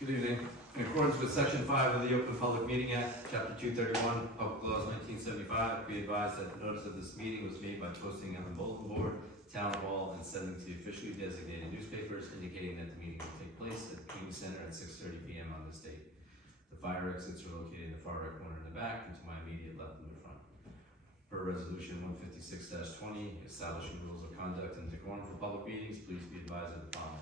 Good evening. In accordance with Section 5 of the Open Public Meeting Act, Chapter 231, Public Laws 1975, be advised that notice of this meeting was made by posting on the bulletin board, town hall, and sending to the officially designated newspapers indicating that the meeting will take place at the Community Center at 6:30 p.m. on this date. The fire exits are located in the far right corner in the back and to my immediate left in the front. Per Resolution 156-20, establishing rules of conduct and decorum for public meetings, please be advised of the following.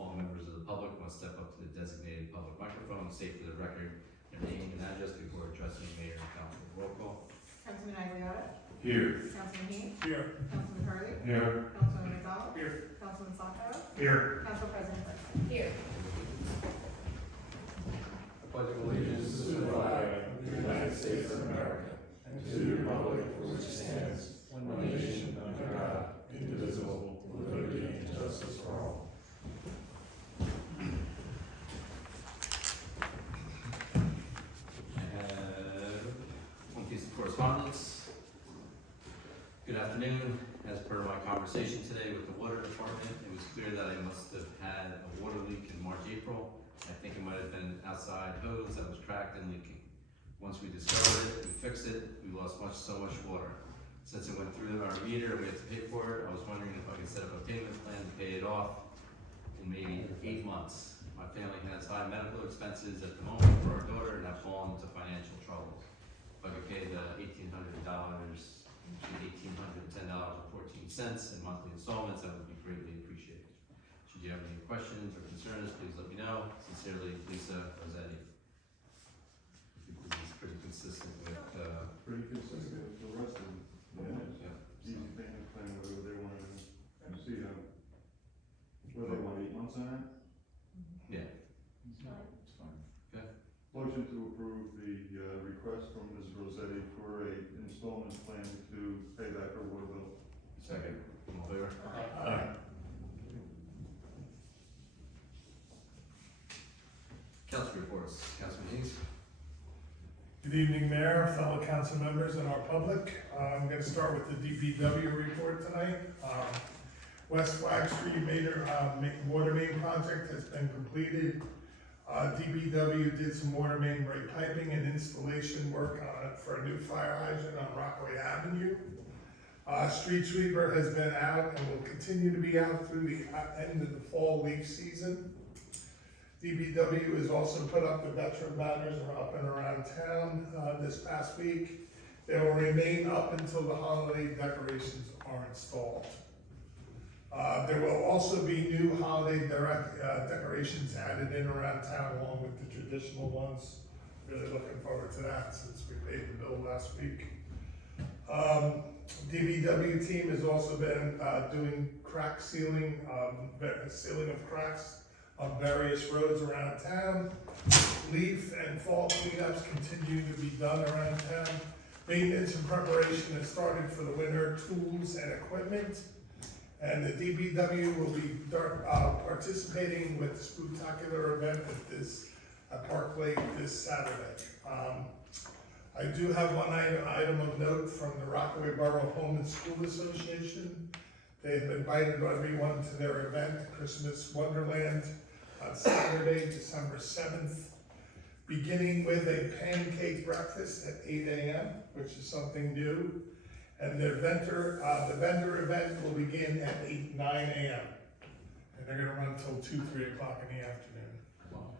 All members of the public must step up to the designated public microphone, state for the record their name and address before addressing the mayor and council. Roll call. Councilman Izziotta? Here. Councilman Heath? Here. Councilman Hurley? Here. Councilman McDonald? Here. Councilman Sacco? Here. Council President Bertha? Here. I pledge Allegiance to the flag of the United States of America and to the republic for which it stands, one nation under God, indivisible, with liberty and justice for all. One piece of correspondence. Good afternoon. As per my conversation today with the water department, it was clear that I must have had a water leak in March, April. I think it might have been outside hose that was cracked and leaking. Once we discovered it, we fixed it, we lost so much water. Since it went through our meter, we had to pay for it. I was wondering if I could set up a payment plan to pay it off in maybe 8 months. My family has high medical expenses at the moment for our daughter and have fallen into financial troubles. If I could pay the $1,800, $1,810.14 in monthly installments, that would be greatly appreciated. Should you have any questions or concerns, please let me know. Sincerely, Lisa Rossetti. I think this is pretty consistent with, Pretty consistent with the rest of them. yeah. Easy payment plan, whatever they want to see, what do they want, 8 months on that? Yeah. It's fine. Okay. Motion to approve the, request from Ms. Rossetti for a installment plan to pay back her water bill. Second. All in favor? Aye. Council reports. Councilman Hayes. Good evening, Mayor, fellow council members, and our public. I'm going to start with the DPW report tonight. West Flag Street water main project has been completed. DPW did some water main break piping and installation work for a new fire hydrant on Rockaway Avenue. Street sweeper has been out and will continue to be out through the end of the fall leaf season. DPW has also put up the veteran banners up and around town this past week. They will remain up until the holiday decorations are installed. There will also be new holiday decorations added in around town along with the traditional ones. Really looking forward to that since we paid the bill last week. DPW team has also been doing crack sealing, sealing of cracks on various roads around town. Leaf and fall cleanups continue to be done around town. Maintenance and preparation has started for the winter tools and equipment. And the DPW will be participating with the Spooktacular event at Park Lake this Saturday. I do have one item of note from the Rockaway Borough Home and School Association. They've invited everyone to their event, Christmas Wonderland, on Saturday, December 7th, beginning with a pancake breakfast at 8 a.m., which is something new. And the vendor event will begin at 9 a.m. And they're gonna run till 2, 3 o'clock in the afternoon. Wow.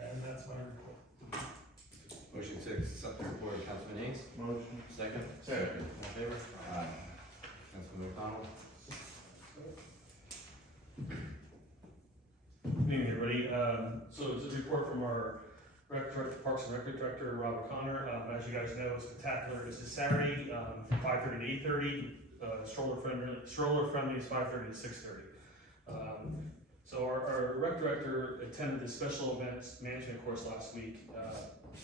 And that's my report. Motion to accept the report of Councilman Hayes. Motion. Second. Second. All in favor? Aye. Councilman McDonald. Good evening, everybody. So it's a report from our Parks and Rec Director, Rob O'Connor. As you guys know, Spectacular is this Saturday from 5:30 to 8:30. Stroller friendly is 5:30 to 6:30. So our Rec Director attended the special events management course last week.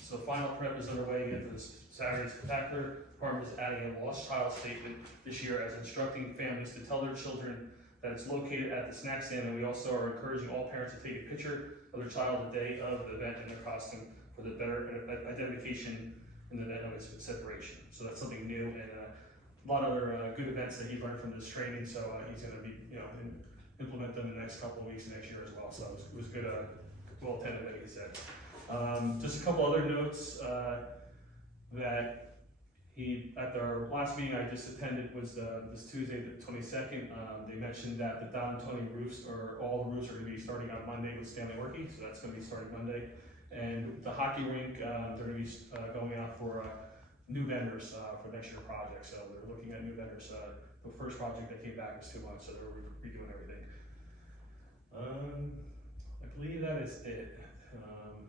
So final prep is underway again for this Saturday Spectacular. The department is adding a lost child statement this year as instructing families to tell their children that it's located at the snack stand, and we also are encouraging all parents to take a picture of their child the day of the event in their costume for the better identification in the event of its separation. So that's something new, and a lot of other good events that he learned from this training. So he's going to be, implement them in the next couple of weeks next year as well. So it was good well attended, he said. Just a couple other notes, that at our last meeting I just attended was, this Tuesday, the 22nd. They mentioned that the Don Tony roofs, or all the roofs are gonna be starting on Monday with Stanley Workey, so that's gonna be starting Monday. And the hockey rink, they're gonna be, going out for, new vendors, for next year project, so they're looking at new vendors. The first project that came back was too much, so they're redoing everything. I believe that is it.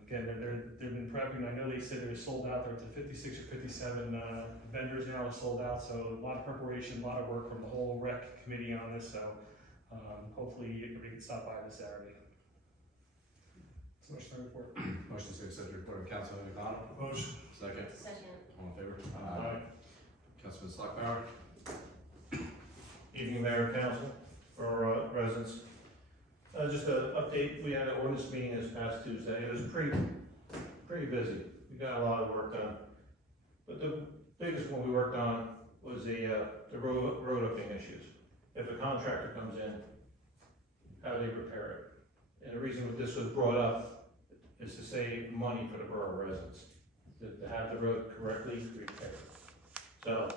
Again, they've been prepping. I know they said they're sold out. They're up to 56 or 57 vendors now are sold out. So a lot of preparation, a lot of work from the whole rec committee on this. So hopefully everybody can stop by this Saturday. So much time report. Motion to accept the report of Councilman McDonald. Motion. Second. Second. All in favor? Aye. Councilman Slugmeyer. Evening, Mayor and Council, for our residents. Just an update, we had an ordinance meeting this past Tuesday. It was pretty busy. We got a lot of work done. But the biggest one we worked on was the road opening issues. If a contractor comes in, how do they repair it? And the reason that this was brought up is to save money for the borough residents, to have the road correctly repaired. So,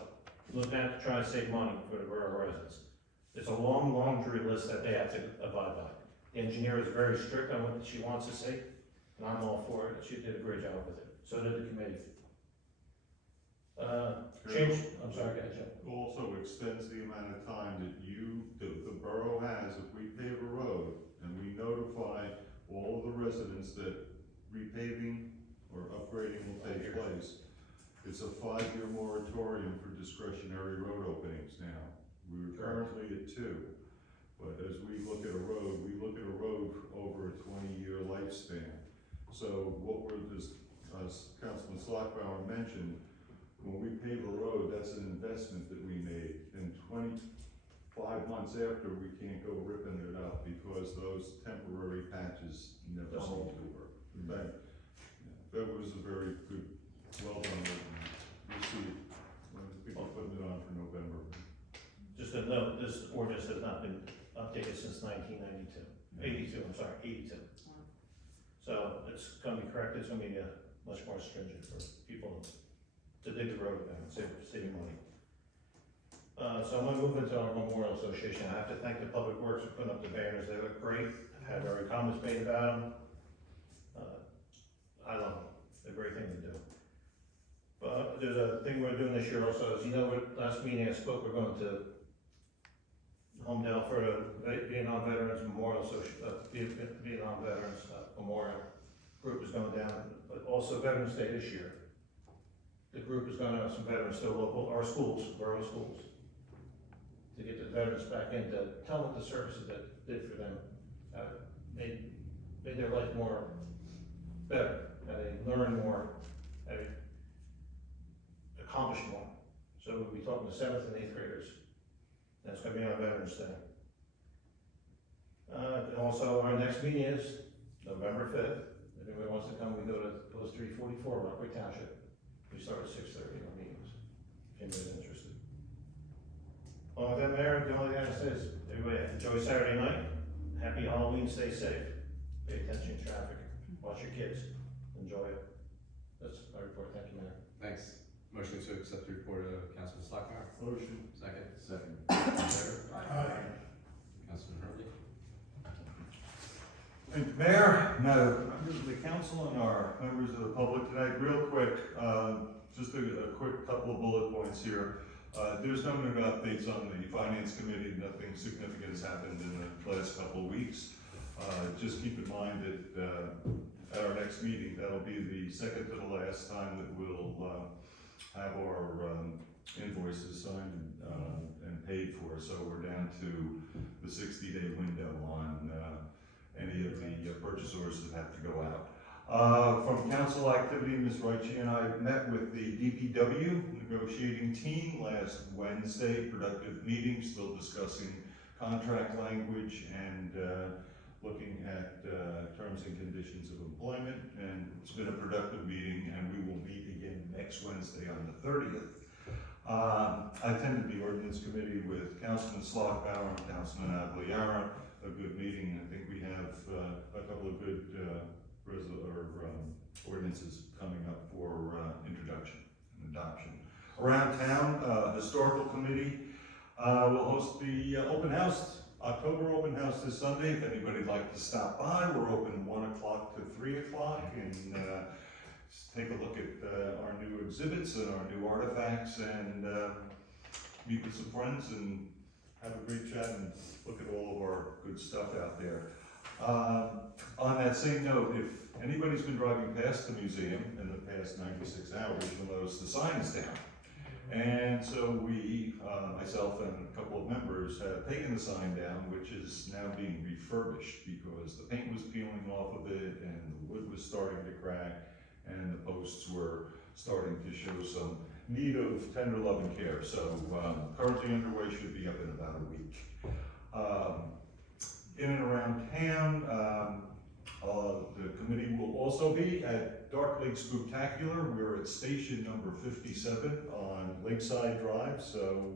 looking at to try to save money for the borough residents. It's a long laundry list that they have to abide by. The engineer is very strict on what she wants to see, and I'm all for it. She did a great job with it. So did the committee. I'm sorry, go ahead, Joe. Also extends the amount of time that the borough has, if we pave a road and we notify all of the residents that repaving or upgrading will take place. It's a 5-year moratorium for discretionary road openings now. We're currently at 2, but as we look at a road, over a 20-year lifespan. So what as Councilman Slockbauer mentioned, when we pave a road, that's an investment that we made. And 25 months after, we can't go ripping it up because those temporary patches never seem to work. That was a very good, well done. We'll see. People putting it on for November. Just a note, this ordinance has not been updated since 1992. 82. So it's gonna be corrected, it's gonna be much more stringent for people to dig the road and save money. So I'm gonna move into our Memorial Association. I have to thank the Public Works for putting up the banners. They look great. I've had very comments made about them. I love them. They're a great thing to do. But there's a thing we're doing this year also. As you know, last meeting I spoke, we're going to Homedale for the Vietnam Veterans Memorial Vietnam Veterans Memorial group is going down, but also Veterans Day this year. The group is going to have some veterans still local, our schools, borough schools, to get the veterans back in to tell them what the services that did for them, made their life more better, how they learn more, how they accomplish more. So we'll be talking to 7th and 8th graders. That's going to be on Veterans Day. And also, our next meeting is November 5th. If anybody wants to come, we go to Post 344, Rockaway Township. We start at 6:30 on meetings, if anybody's interested. Well, with that, Mayor, the only thing I say is, everybody enjoy Saturday night. Happy Halloween, stay safe. Pay attention to traffic. Watch your kids. Enjoy it. That's my report. Thank you, Mayor. Thanks. Motion to accept the report of Councilman Slugmeyer. Motion. Second. All in favor? Aye. Councilman Hurley. Thank you, Mayor, members of the council, and our members of the public tonight. Real quick, just a quick couple of bullet points here. There's no new updates on the finance committee. Nothing significant has happened in the last couple of weeks. Just keep in mind that at our next meeting, that'll be the second to the last time that we'll have our invoices signed and paid for. So we're down to the 60-day window on any of the purchase orders that have to go out. From council activity, Ms. Reichi and I met with the DPW negotiating team last Wednesday. Productive meeting, still discussing contract language and looking at terms and conditions of employment. And it's been a productive meeting, and we will meet again next Wednesday on the 30th. I attended the ordinance committee with Councilman Slockbauer and Councilman Aguilera. A good meeting. I think we have a couple of good ordinance is coming up for introduction and adoption. Around town, Historical Committee will host the open house, October open house this Sunday. If anybody'd like to stop by, we're open 1 o'clock to 3 o'clock, and just take a look at our new exhibits and our new artifacts, and meet with some friends and have a great chat and look at all of our good stuff out there. On that same note, if anybody's been driving past the museum in the past 96 hours, you'll notice the sign is down. And so we, myself and a couple of members, have taken the sign down, which is now being refurbished because the paint was peeling off of it and the wood was starting to crack and the posts were starting to show some need of tender love and care. So currently underway, should be up in about a week. In and around town, the committee will also be at Dark Lake Spooktacular. We're at station number 57 on Lakeside Drive, so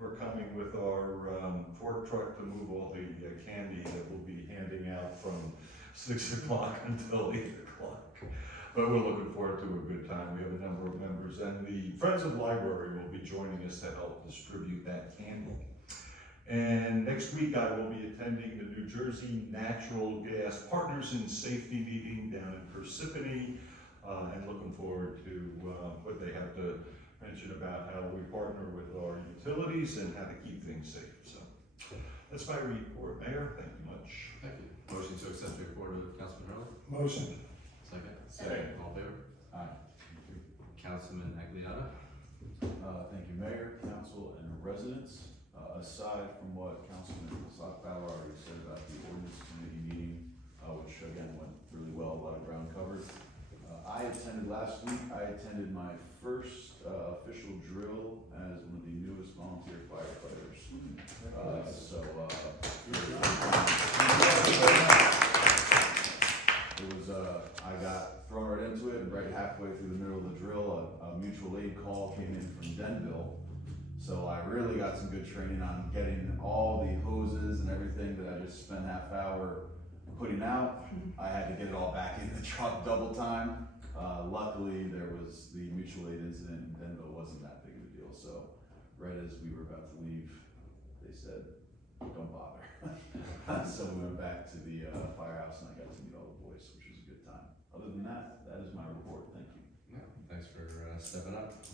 we're coming with our fork truck to move all the candy that we'll be handing out from 6 o'clock until 8 o'clock. But we're looking forward to a good time. We have a number of members, and the Friends of the Library will be joining us to help distribute that candy. And next week I will be attending the New Jersey Natural Gas Partners in Safety meeting down in Parsippany, and looking forward to what they have to mention about how we partner with our utilities and how to keep things safe. So that's my report, Mayor. Thank you much. Thank you. Motion to accept the report of Councilman Hurley? Motion. Second? Second. All in favor? Aye. Councilman Aguilera? Thank you, Mayor, Council, and residents. Aside from what Councilman Sockbauer already said about the ordinance committee meeting, which again went really well, a lot of ground covered. I attended last week, I attended my first official drill as one of the newest volunteer firefighters. It was, I got thrown right into it, and right halfway through the middle of the drill, a mutual aid call came in from Denville. So I really got some good training on getting all the hoses and everything that I just spent half hour putting out. I had to get it all back in the truck double time. Luckily, there was the mutual aid incident in Denville wasn't that big of a deal. So right as we were about to leave, they said, don't bother. So we went back to the firehouse and I got to meet all the boys, which was a good time. Other than that, that is my report. Thank you. Yeah, thanks for stepping up.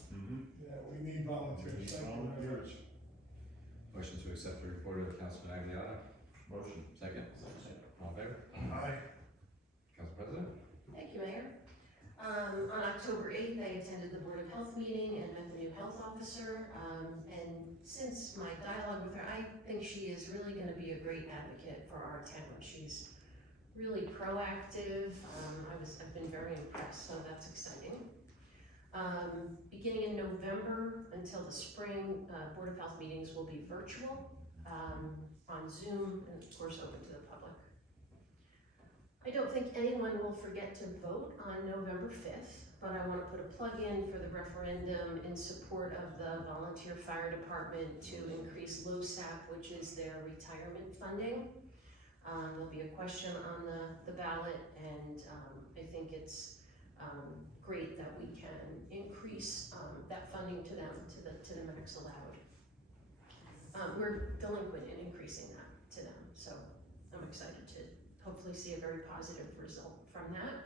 Yeah, we need volunteers. Thank you. Volunteers. Motion to accept the report of Councilman Aguilera? Motion. Second? All in favor? Aye. Council President? Thank you, Mayor. On October 8th, I attended the Board of Health meeting and met the new health officer. And since my dialogue with her, I think she is really going to be a great advocate for our town. She's really proactive. I've been very impressed, so that's exciting. Beginning in November until the spring, Board of Health meetings will be virtual, on Zoom, and of course open to the public. I don't think anyone will forget to vote on November 5th, but I want to put a plug in for the referendum in support of the volunteer fire department to increase LoSAP, which is their retirement funding. There'll be a question on the ballot, and I think it's great that we can increase that funding to them to the max allowed. We're delinquent in increasing that to them, so I'm excited to hopefully see a very positive result from that.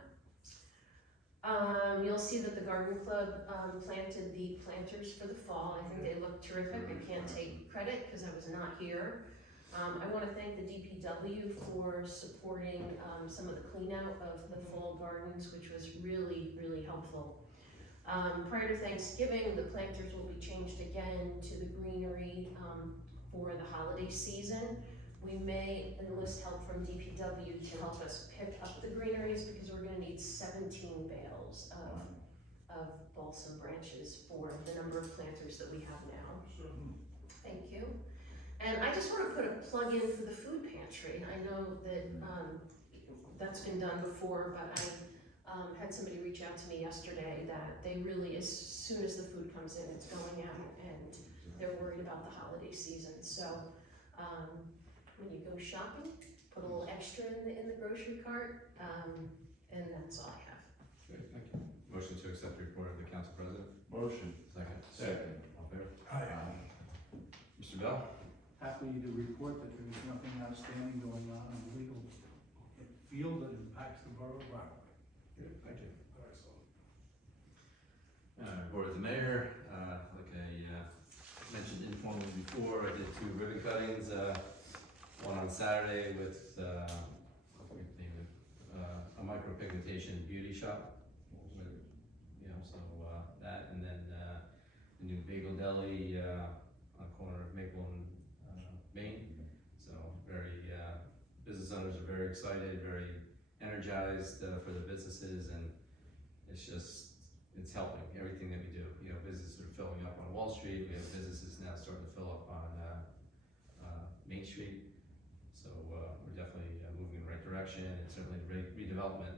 You'll see that the Garden Club planted the planters for the fall. I think they look terrific. I can't take credit because I was not here. I want to thank the DPW for supporting some of the clean out of the fall gardens, which was really, really helpful. Prior to Thanksgiving, the planters will be changed again to the greenery for the holiday season. We may enlist help from DPW to help us pick up the greeneries because we're going to need 17 bales of balsam branches for the number of planters that we have now. Thank you. And I just want to put a plug in for the food pantry. I know that that's been done before, but I had somebody reach out to me yesterday that they really, as soon as the food comes in, it's going out, and they're worried about the holiday season. So when you go shopping, put a little extra in the grocery cart, and that's all I have. Good, accept the report of the council president? Motion. Second. Second. All in favor? Aye. Mr. Bell? Happy to report that there is nothing outstanding going on in the legal field that impacts the borough of Rockaway. Good, thank you. Excellent. Board of the mayor, like I mentioned informally before, I did 2 ribbon cuttings, one on Saturday with, what do we name it? A micropigmentation beauty shop. With, you know, so, that, and then, the new bagel deli, on the corner of Maple and, Main. So, very, business owners are very excited, very energized, for the businesses, and it's just, it's helping everything that we do. You know, businesses are filling up on Wall Street. We have businesses now starting to fill up on Main Street. So we're definitely moving in the right direction. And certainly the redevelopment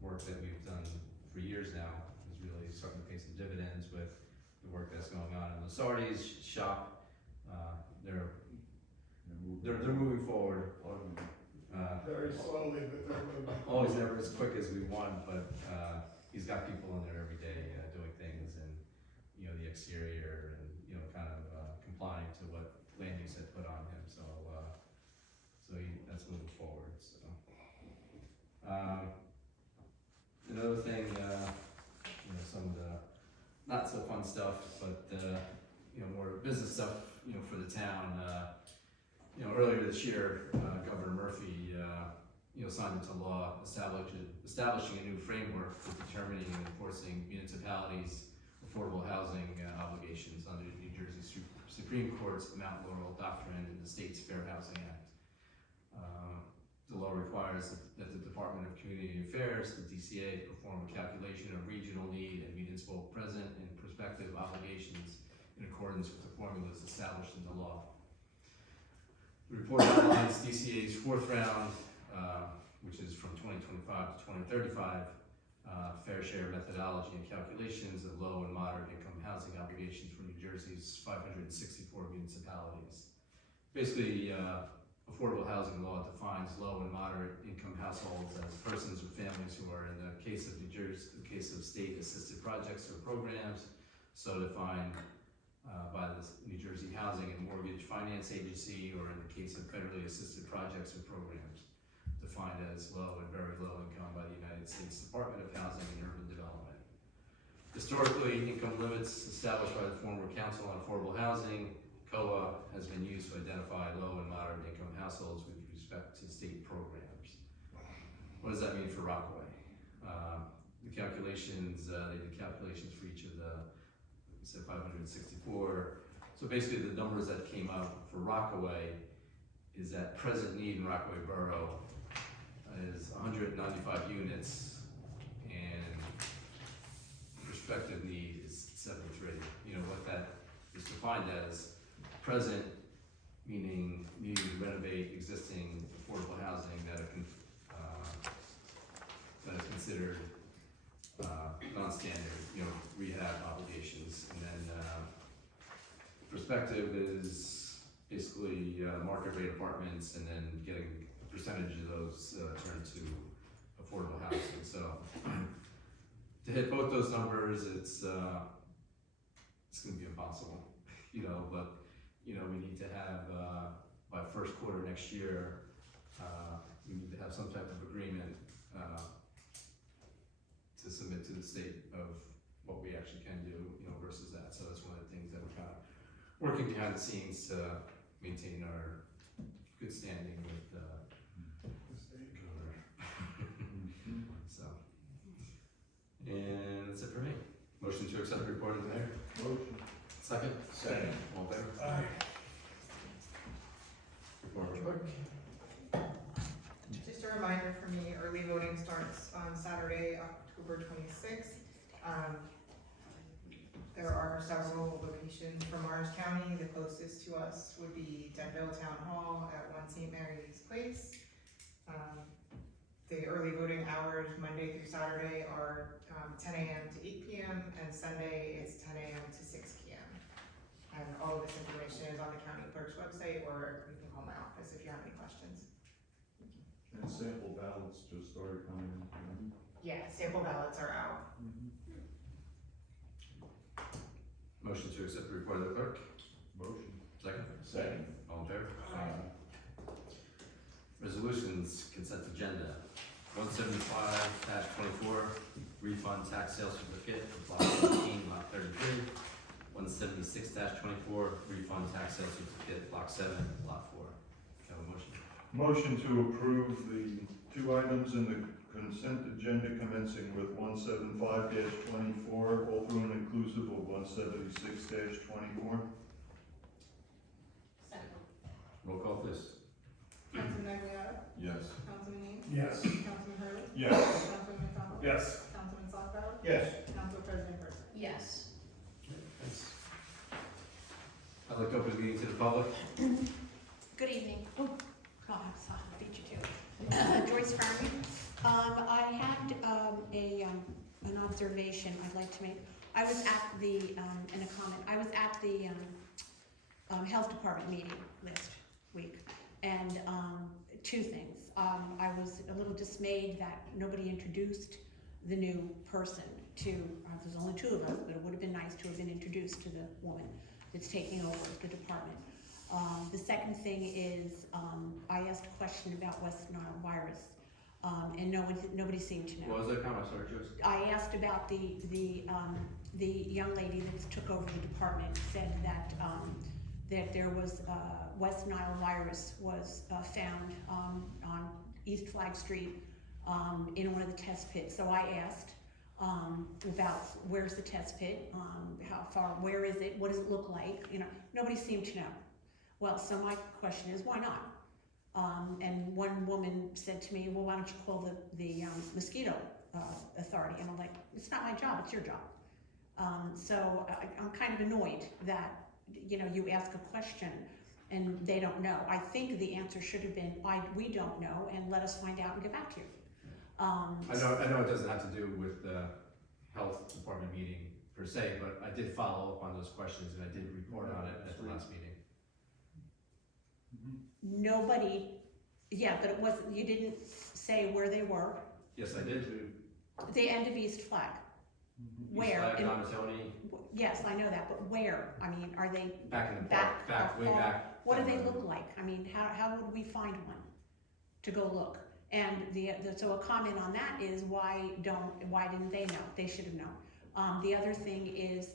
work that we've done for years now is really starting to pay some dividends with the work that's going on in Lusardi's shop. They're moving forward. Very slowly, but they're moving. Always never as quick as we want, but he's got people in there every day doing things, and you know, the exterior, and you know, kind of complying to what land use had put on him. So that's moving forward. So another thing, you know, some of the not so fun stuff, but you know, more business stuff, you know, for the town. You know, earlier this year, Governor Murphy, you know, signed into law establishing a new framework for determining and enforcing municipalities' affordable housing obligations under the New Jersey Supreme Court's Mount Laurel Doctrine and the state's Fair Housing Act. The law requires that the Department of Community Affairs, the DCA, perform a calculation of regional need and municipal present and prospective obligations in accordance with the formulas established in the law. The report outlines DCA's 4th round, which is from 2025 to 2035, fair share methodology and calculations of low and moderate income housing obligations for New Jersey's 564 municipalities. Basically, affordable housing law defines low and moderate income households as persons or families who are, in the case of New Jersey, in the case of state-assisted projects or programs, so defined by the New Jersey Housing and Mortgage Finance Agency, or in the case of federally assisted projects or programs, defined as low and very low income by the United States Department of Housing and Urban Development. Historically, income limits established by the former Council on Affordable Housing, COA, has been used to identify low and moderate income households with respect to state programs. What does that mean for Rockaway? The calculations, they did calculations for each of the, we said 564. So basically the numbers that came out for Rockaway is that present need in Rockaway Borough is 195 units, and prospective need is 73. You know, what that is defined as: present, meaning needing to renovate existing affordable housing that is considered non-standard, you know, rehab obligations. And then prospective is basically market rate apartments, and then getting a percentage of those turned to affordable housing. So to hit both those numbers, it's going to be impossible, you know. But you know, we need to have by first quarter next year, we need to have some type of agreement to submit to the state of what we actually can do, you know, versus that. So that's one of the things that we're kind of working behind the scenes to maintain our good standing with the governor. So, and that's it for me. Motion to accept the report of the mayor. Motion. Second. Second. All in favor? Aye. Report clerk. Just a reminder for me, early voting starts on Saturday, October 26th. There are several locations from Orange County. The closest to us would be Denville Town Hall at 1 St. Mary's Place. The early voting hours, Monday through Saturday, are 10 a.m. to 8 p.m. and Sunday is 10 a.m. to 6 p.m. And all of this information is on the county clerk's website, or you can call my office if you have any questions. And sample ballots just started coming in. Yeah, sample ballots are out. Motion to accept the report of the clerk. Motion. Second. Second. All in favor? Aye. Resolutions, consent agenda. 175-24, refund tax sales certificate, block 17, lot 33. 176-24, refund tax sales certificate, block 7, lot 4. Can I have a motion? Motion to approve the two items in the consent agenda commencing with 175-24, all through and inclusive of 176-24. Second. Roll call, please. Councilman Migliotta? Yes. Councilman Dean? Yes. Councilman Hurley? Yes. Councilman McDonald? Yes. Councilman Sockbell? Yes. Council President Person? Yes. Thanks. I'd like to open the meeting to the public. Good evening. Oh, God, I'm sorry, I beat you to it. Joyce Farmy. I had an observation I'd like to make. I was at the, and a comment, I was at the Health Department meeting last week, and two things. I was a little dismayed that nobody introduced the new person to, there's only two of us, but it would have been nice to have been introduced to the woman that's taking over the department. The second thing is, I asked a question about West Nile virus, and nobody seemed to know. What was that comment? Sorry, Joyce. I asked about the young lady that took over the department, said that that there was West Nile virus was found on East Flag Street in one of the test pits. So I asked about where's the test pit, how far, where is it, what does it look like? You know, nobody seemed to know. Well, so my question is, why not? And one woman said to me, well, why don't you call the mosquito authority? And I'm like, it's not my job, it's your job. So I'm kind of annoyed that, you know, you ask a question and they don't know. I think the answer should have been, we don't know, and let us find out and get back to you. I know it doesn't have to do with the health department meeting per se, but I did follow up on those questions and I did report on it at the last meeting. Nobody, yeah, but it wasn't, you didn't say where they were. Yes, I did. The end of East Flag. Where? East Flag, In- Donatoni, Yes, I know that, but where? I mean, are they back in the back? park, way far? back. What do they look like? I mean, how would we find one to go look? And so a comment on that is why didn't they know? They should have known. The other thing is,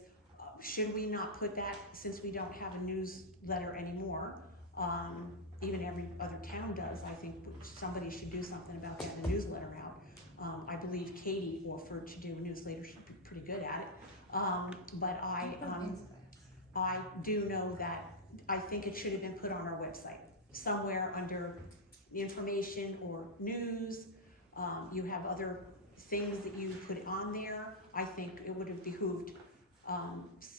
should we not put that, since we don't have a newsletter anymore, even every other town does, I think somebody should do something about getting the newsletter out. I believe Katie offered to do a newsletter, she'd be pretty good at it. But I do know that I think it should have been put on our website, somewhere under the information or news. You have other things that you put on there. I think it would have behooved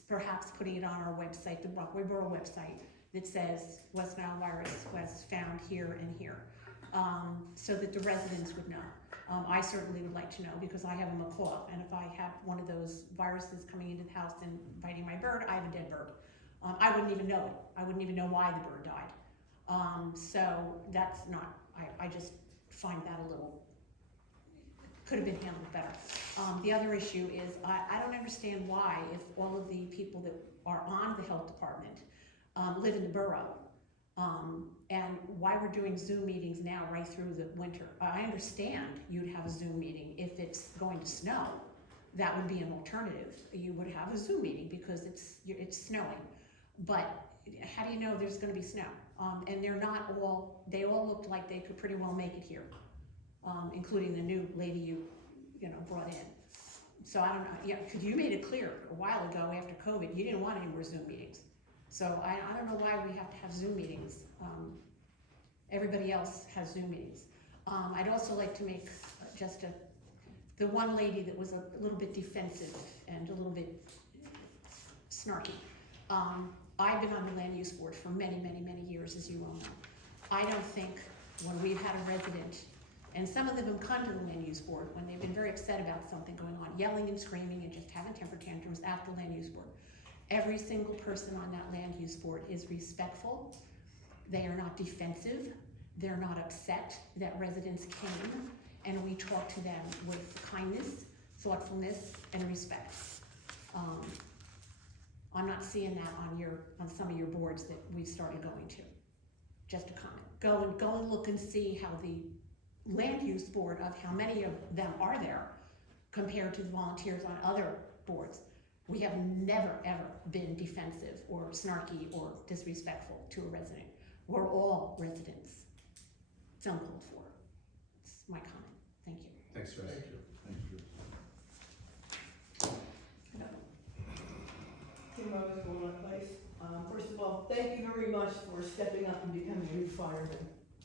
perhaps putting it on our website, the Rockaway Borough website, that says West Nile virus was found here and here, so that the residents would know. I certainly would like to know, because I have a macaw, and if I have one of those viruses coming into the house and biting my bird, I have a dead bird. I wouldn't even know it. I wouldn't even know why the bird died. So that's not, I just find that a little, could have been handled better. The other issue is, I don't understand why, if all of the people that are on the health department live in the borough, and why we're doing Zoom meetings now right through the winter. I understand you'd have a Zoom meeting if it's going to snow. That would be an alternative. You would have a Zoom meeting because it's snowing. But how do you know there's going to be snow? And they all looked like they could pretty well make it here, including the new lady you brought in. So I don't know, yeah, because you made it clear a while ago after COVID, you didn't want any more Zoom meetings. So I don't know why we have to have Zoom meetings. Everybody else has Zoom meetings. I'd also like to make the one lady that was a little bit defensive and a little bit snarky. I've been on the land use board for many, many, many years, as you all know. I don't think when we've had a resident, and some of them have come to the land use board when they've been very upset about something going on, yelling and screaming and just having temper tantrums at the land use board. Every single person on that land use board is respectful. They are not defensive. They're not upset that residents came, and we talk to them with kindness, thoughtfulness, and respect. I'm not seeing that on some of your boards that we started going to. Just a comment. Go and look and see how the land use board, of how many of them are there compared to the volunteers on other boards. We have never, ever been defensive or snarky or disrespectful to a resident. We're all residents. It's uncalled for. It's my comment. Thank you. Thanks, Chris. Thank you. Thank you. Kim Rose, Walnut Place. First of all, thank you very much for stepping up and becoming a new fireman.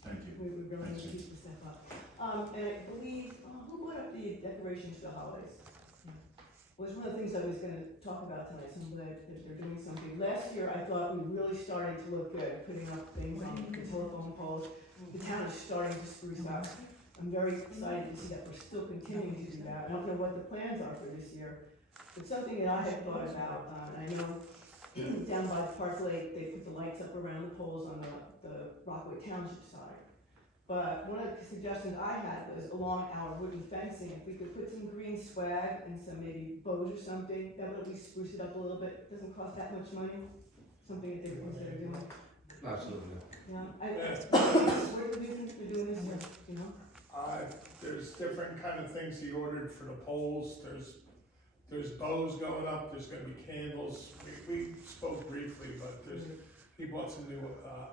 Thank you. We really Thanks. need you to step up. And I believe, who brought up the decorations for the holidays? Was one of the things I was gonna talk about tonight, some of that they're doing something. Last year, I thought we really started to look good, putting up things on the telephone poles. The town is starting to spruce up. I'm very excited to see that we're still continuing to do that. I don't know what the plans are for this year, but something that I had thought about, and I know down by Park Lake, they put the lights up around the poles on the Rockaway Township side. But one of the suggestions I had was along our wooden fencing, if we could put some green swag and some maybe bows or something, that would at least spruce it up a little bit. It doesn't cost that much money, something that they consider doing. Absolutely. Yeah, Yes. what do you think they're doing this year, you know? There's different kind of things he ordered for the poles, there's bows going up, there's gonna be candles, we spoke briefly, but he bought some new,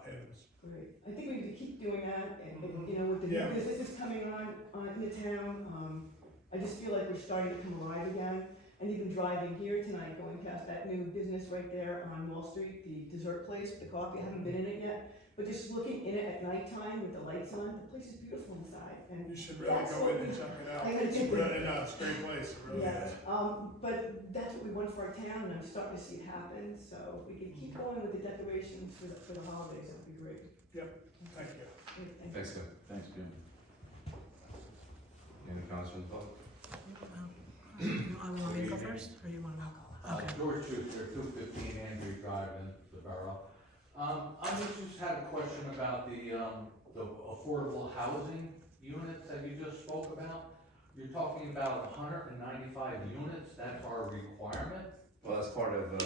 items. Great. I think we need to keep doing that, and, you know, with the Yeah. new businesses coming on in the town, I just feel like we're starting to come alive again. And even driving here tonight, going past that new business right there on Wall Street, the dessert place, the coffee, I haven't been in it yet. But just looking in it at nighttime with the lights on, the place is beautiful inside, and You should really That's go what in and we- check it out. I It's think- really, no, it's a great place, it really yeah, is. but that's what we want for our town, and I'm starting to see it happen, so if we could keep going with the decorations for the holidays, that would be great. Thank you. Great, thank you. Thanks, Kim. Thanks, Jim. Any comments from the public? I want me to go first, or you wanna go? Okay. George Schuster, 215 Andrew Drive in the borough. I just had a question about the affordable housing units that you just spoke about. You're talking about 195 units, that's our requirement? Well, that's part of,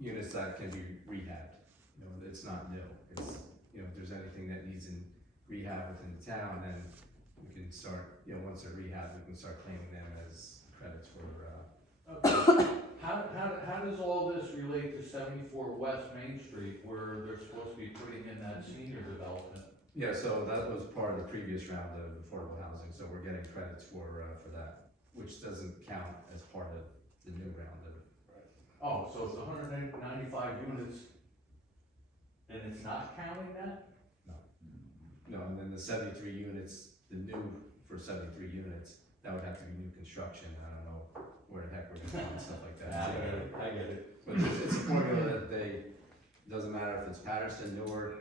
units that can be rehabbed. You know, it's not new. It's, you know, if there's anything that needs in rehab within the town, then we can start, you know, once they're rehabbed, we can start claiming them as credits for, Okay. How does all this relate to 74 West Main Street where they're supposed to be putting in that senior development? yeah, so that was part of the previous round of affordable housing, so we're getting credits for that, which doesn't count as part of the new round of. Oh, so it's 195 units and it's not counting that? No, and then the 73 units, the new for 73 units, that would have to be new construction. I don't know where the heck we're gonna find stuff like that. I get it. But it's a formula that doesn't matter if it's Patterson, Newark,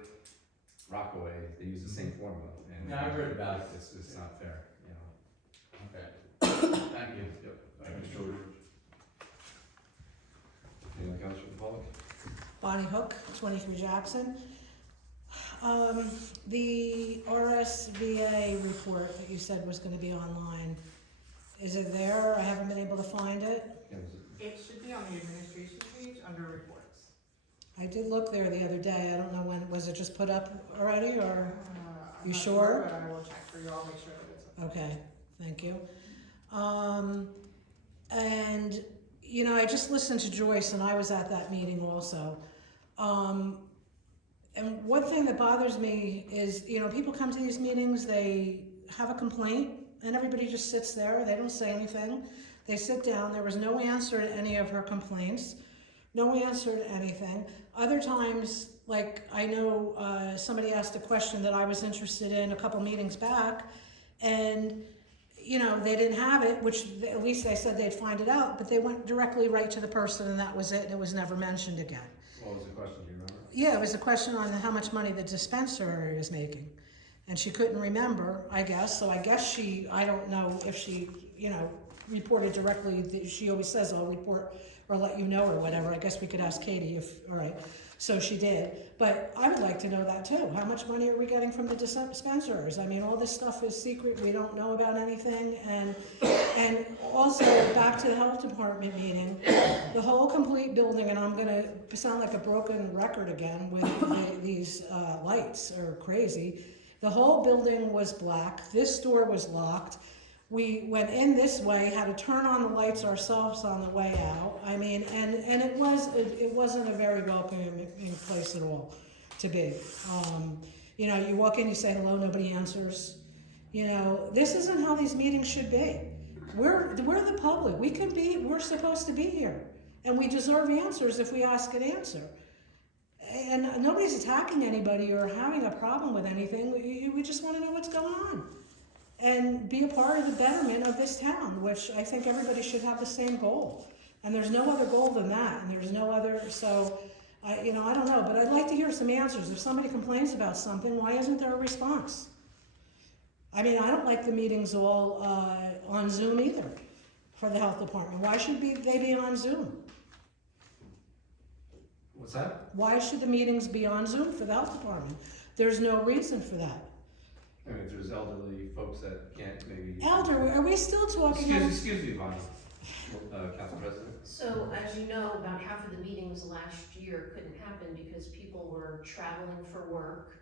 Rockaway, they use the same formula. And Yeah, I read about it. It's not fair, you know. Okay. Thank you. Yep. Thanks, George. Any other comments from the public? Bonnie Hook, 23 Jackson. The RSVA report that you said was gonna be online, is it there? I haven't been able to find it. Yeah, was it- It should be on the administration page under reports. I did look there the other day, I don't know when, was it just put up already, or? I'm You not sure? But I will check for you, I'll make sure that it's up. Okay, thank you. And, you know, I just listened to Joyce, and I was at that meeting also. And one thing that bothers me is, you know, people come to these meetings, they have a complaint, and everybody just sits there, they don't say anything. They sit down, there was no answer to any of her complaints, no answer to anything. Other times, like, I know somebody asked a question that I was interested in a couple meetings back, and, you know, they didn't have it, which at least they said they'd find it out, but they went directly right to the person, and that was it, and it was never mentioned again. What was the question, do you remember? Yeah, it was a question on how much money the dispensary was making. And she couldn't remember, I guess, so I guess I don't know if she, you know, reported directly, she always says, I'll report or let you know or whatever. I guess we could ask Katie if, all right. So she did, but I would like to know that too. How much money are we getting from the dispensers? I mean, all this stuff is secret, we don't know about anything, and also, back to the health department meeting, the whole complete building, and I'm gonna sound like a broken record again with these lights are crazy. The whole building was black, this door was locked. We went in this way, had to turn on the lights ourselves on the way out. I mean, and it wasn't a very welcoming place at all to be. You know, you walk in, you say hello, nobody answers. You know, this isn't how these meetings should be. We're the public. We're supposed to be here, and we deserve answers if we ask an answer. And nobody's attacking anybody or having a problem with anything. We just want to know what's going on. And be a part of the betterment of this town, which I think everybody should have the same goal. And there's no other goal than that, and there's no other, so, I don't know, but I'd like to hear some answers. If somebody complains about something, why isn't there a response? I mean, I don't like the meetings all on Zoom either for the health department. Why should they be on Zoom? What's that? Why should the meetings be on Zoom for the health department? There's no reason for that. I mean, there's elderly folks that can't maybe. Elder, are we still talking about? Excuse me, Bonnie, Council President. So, as you know, about half of the meetings last year couldn't happen because people were traveling for work,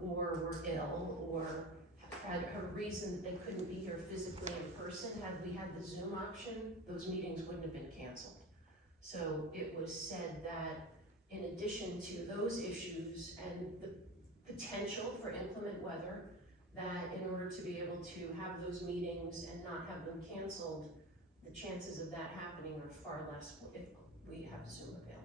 or were ill, or had a reason that they couldn't be here physically in person. Had we had the Zoom option, those meetings wouldn't have been canceled. So it was said that in addition to those issues and the potential for inclement weather, that in order to be able to have those meetings and not have them canceled, the chances of that happening are far less if we have Zoom available.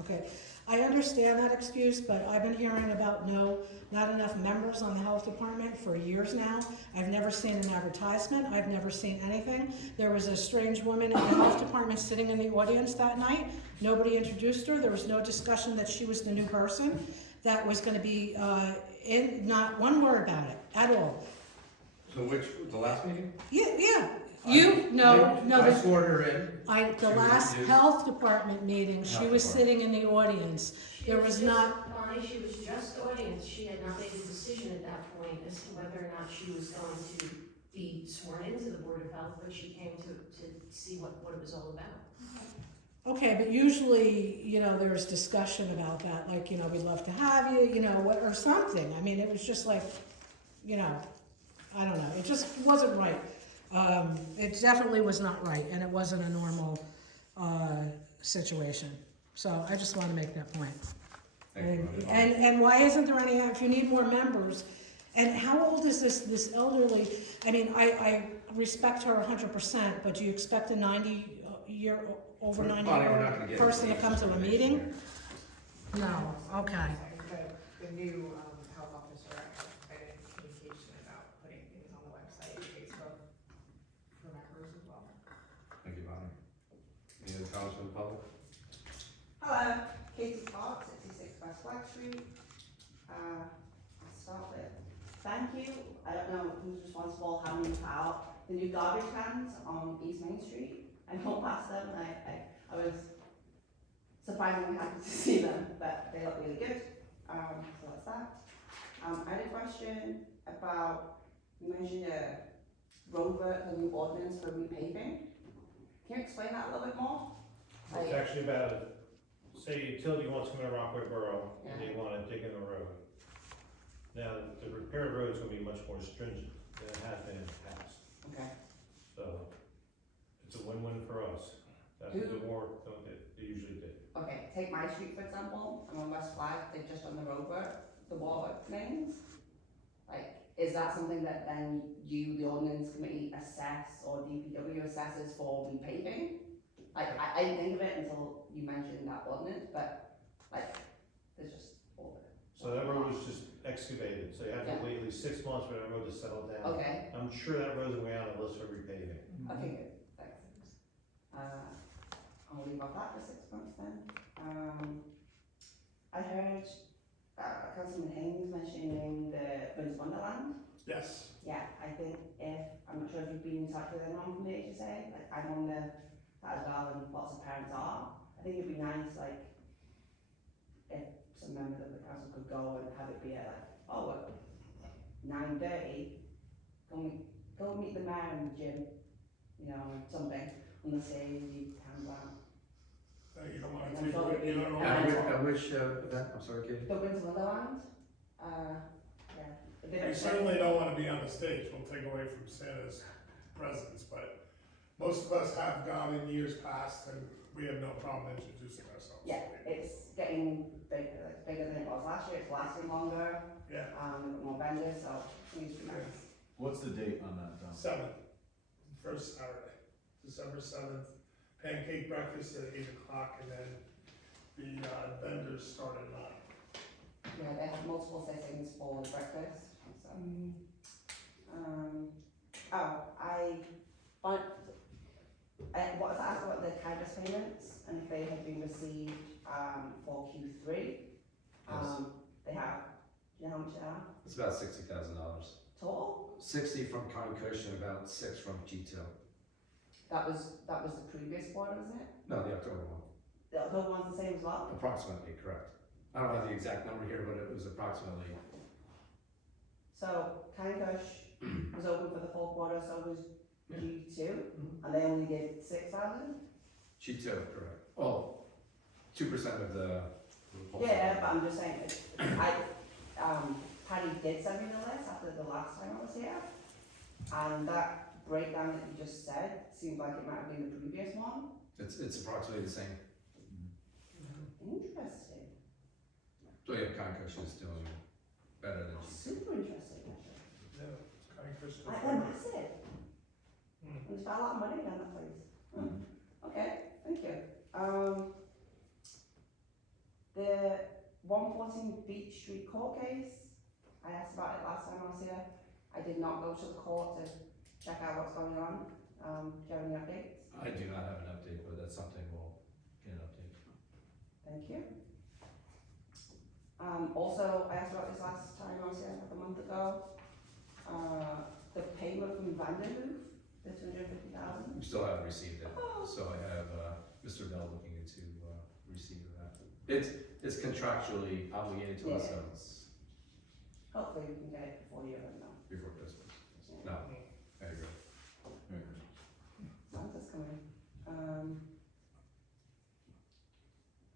Okay, I understand that excuse, but I've been hearing about not enough members on the health department for years now. I've never seen an advertisement, I've never seen anything. There was a strange woman in the health department sitting in the audience that night. Nobody introduced her, there was no discussion that she was the new person that was gonna be not one word about it, at all. So the last meeting? Yeah, I swore her in. the last health department meeting, she was sitting in the audience. There was not. Bonnie, she was just the audience. She had not made a decision at that point as to whether or not she was going to be sworn into the Board of Health, but she came to see what it was all about. Okay, but usually, there's discussion about that, like, we'd love to have you, or something. I mean, it was just like, I don't know, it just wasn't right. It definitely was not right, and it wasn't a normal situation. So I just want to make that point. And why isn't there any, if you need more members, and how old is this elderly, I mean, I respect her 100%, but do you expect a over 90-year-old person to come to a meeting? No, okay. The new health officer, I had communication about putting things on the website, Facebook, for members as well. Thank you, Bonnie. Any other comments from the public? Hello, Katie Park, 66 West Flag Street. I'll start with, thank you. I don't know who's responsible, how many put out the new garbage cans on East Main Street. I won't pass them, I was surprisingly happy to see them, but they look really good. So that's that. I had a question about, you mentioned roadwork, the new ordinance for repaving. Can you explain that a little bit more? It's actually about, say utility wants to come in Rockaway Borough, and they wanna dig in the road. Now, the repair road is gonna be much more stringent than it has been in the past. Okay. So, it's a win-win for us. That's a bit more than what they usually did. Okay, take my street for example, I'm on West Flag, they've just done the roadwork, the water mains. Like, is that something that then you, the ordinance committee, assess, or DPW assesses for repaving? Like, I didn't think of it until you mentioned that ordinance, but, like, there's just all of it. So that road was just excavated, so you have to wait at least 6 months for that road to settle down. Okay. I'm sure that road's way on the list for repaving. Okay, good, thanks. I'll leave off that for 6 months then. I heard Councilman Haynes mentioning the Burns Wonderland. Yes. Yeah, I think I'm not sure if you've been in touch like the one from the HSA, like I'm on that as well, and lots of parents are. I think it'd be nice, like, if some members of the council could go and have it be at like, oh, at 9:30, go meet the mayor in the gym, you know, or something, on the stage, you hands out. You don't wanna I'm take sure away, you don't At know. which event, I'm sorry, Katie? The Winter Wonderland, yeah. They You don't- certainly don't wanna be on the stage, we'll take away from Santa's presence, but most of us have gone in years past and we have no problem introducing ourselves. Yeah, it's getting bigger, like bigger than it was last year, it's lasting longer, Yeah, we've got more vendors, so it needs to be nice. What's the date on that, Tom? 7th, first Saturday, December 7th, pancake breakfast at 8 o'clock, and then the vendors start at 9. Yeah, they have multiple settings for breakfast, so. I wanted to ask about the Kairos payments, and if they had been received, for Q3. Yes. They have, do you know how much they are It's about $60,000. total? 60 from Con Kush and about 6 from G2. That was the previous one, wasn't it? No, the October one. The other one's the same as well? Approximately, correct. I don't have the exact number here, but it was approximately. So, Kush was open for the full quarter, so was Yeah. G2, and they only did 6,000? G2, correct. Well, 2% of the. Yeah, but I'm just saying, Patty did send me the list after the last time I was here, and that breakdown that you just said seemed like it might have been the previous one. It's approximately the same. Interesting, So yeah, Con Kush is doing better than G2. super interesting actually. Yeah, it's kind of Christmas. Like, they're massive, Hmm. and they spent a lot of money on that place. Okay, thank you. The 114 Beach Street court case, I asked about it last time I was here. I did not go to the court to check out what's going on. Do you have any updates? I do not have an update, but that's something we'll get an update. Thank you. Also, I asked about this last time I was here, like a month ago. The payment from Vanderhoof, the 250,000. We still haven't received it, Oh. so I have Mr. Bell looking into receipt of that. It's contractually obligated to us, Yeah. so it's Hopefully we can get it before year end though. before Christmas. No, I agree. Santa's coming.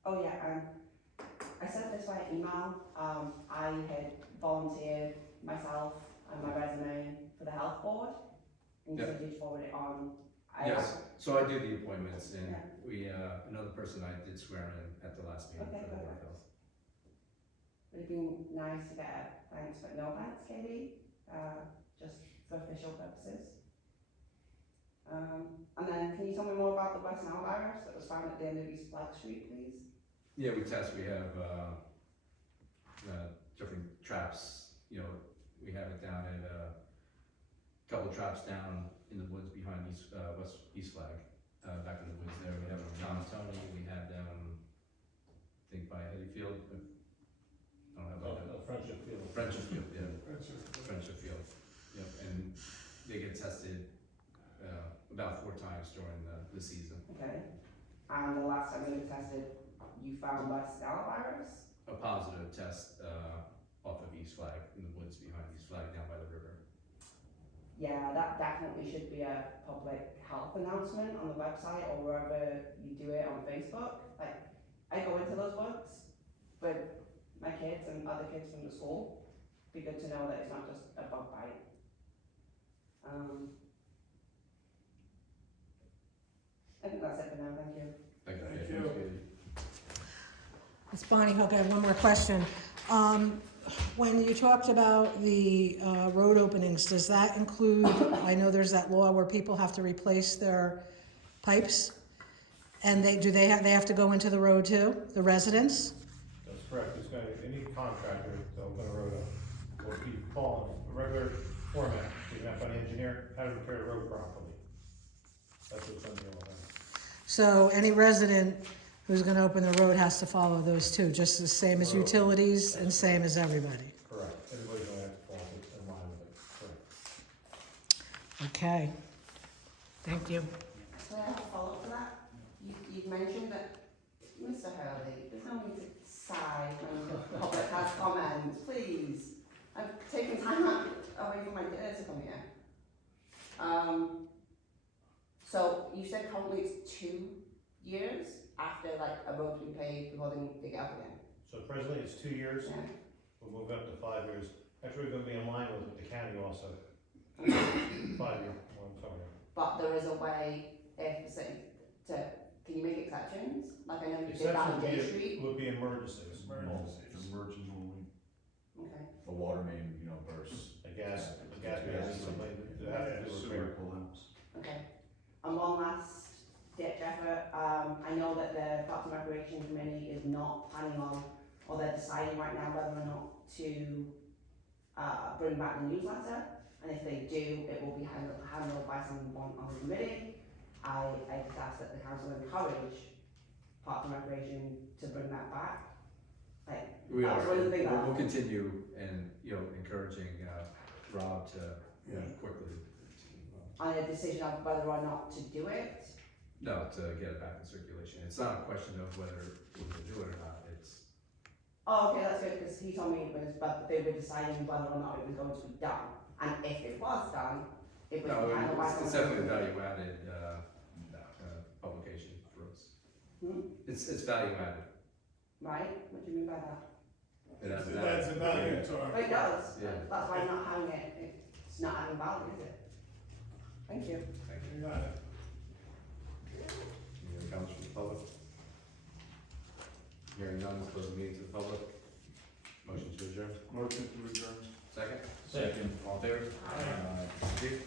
Oh yeah, I sent this by email. I had volunteered myself and my resume for the health board. And you Yeah. said you'd forward it on. Yes, so I do the appointments and Yeah. we, another person I did swear in at the last meeting Okay, for the Board of perfect. Health. It'd be nice to get a thanks but no thanks, Katie, just for official purposes. And then can you tell me more about the West Nile virus that was found at the end of East Flag Street, please? Yeah, we test, we have, different traps, you know, we have it down at, a couple traps down in the woods behind East Flag, back in the woods there, we have them John and Tony, we have them, I think by Eddie Field, I don't have that. Friendship Field. Friendship Field, yeah, That's just- Friendship Field, yep, and they get tested, about 4 times during the season. Okay. And the last time you were tested, you found West Nile virus? A positive test, off of East Flag, in the woods behind East Flag, down by the river. Yeah, that definitely should be a public health announcement on the website or wherever you do it on Facebook. Like, I go into those woods with my kids and other kids from the school. Be good to know that it's not just a bug bite. I think that's it for now, thank you. Thank you. It's Bonnie Hook, I have one more question. When you talked about the road openings, does that include, I know there's that law where people have to replace their pipes? And they have to go into the road too, the residents? That's correct, it's gonna, any contractor that open a road up will be following a regular format, given out by the engineer, how to repair the road properly. That's what's on the order. So any resident who's gonna open the road has to follow those too, just the same as utilities and same as everybody? Correct, everybody's gonna have to follow in line with it, correct. Okay. Thank you. So I have a follow-up to that. You mentioned that, Mr. Hurley, there's no need to sigh when the public has comments, please. I've taken time out away from my dinner to come here. So you said currently it's 2 years after like a road's been paved before they dig it up again? So presently it's 2 years, Yeah. we'll move up to 5 years. Actually, we're gonna be in line with the county also. 5 year, I'm sorry. But there is a way, if the city, can you make exceptions? Like I know you did that on Day Exceptions Street. would be emergencies. Emergencies only. Okay. A water main, you know, bursts. A gas main, something to have to do with repair. Okay. And one last ditch effort. I know that the Parks and Recreation Committee is not planning on, or they're deciding right now whether or not to bring back the newsletter. And if they do, it will be handled by someone on the committee. I just ask that the council encourage Parks and Recreation to bring that back. Like, We that's are, one of the things that we'll continue and, encouraging, Rob to move quickly. on a decision of whether or not to do it. No, to get it back in circulation. It's not a question of whether we're gonna do it or not, it's, Oh, okay, that's good, because he told me it was, but they were deciding whether or not it was going to be done. And if it was done, it was no, handled by it's someone. definitely a value added, publication for us. It's value added. Right? What do you mean by that? It has It adds a value to our. But it does. Yeah. That's why not having it, it's not adding value, is it? Thank you. Thank you. You got it. Any other comments from the public? Hearing none, we'll close the meeting to the public. Motion to adjourn. Motion to adjourn. Second? Second. All in favor? Aye. Thank you.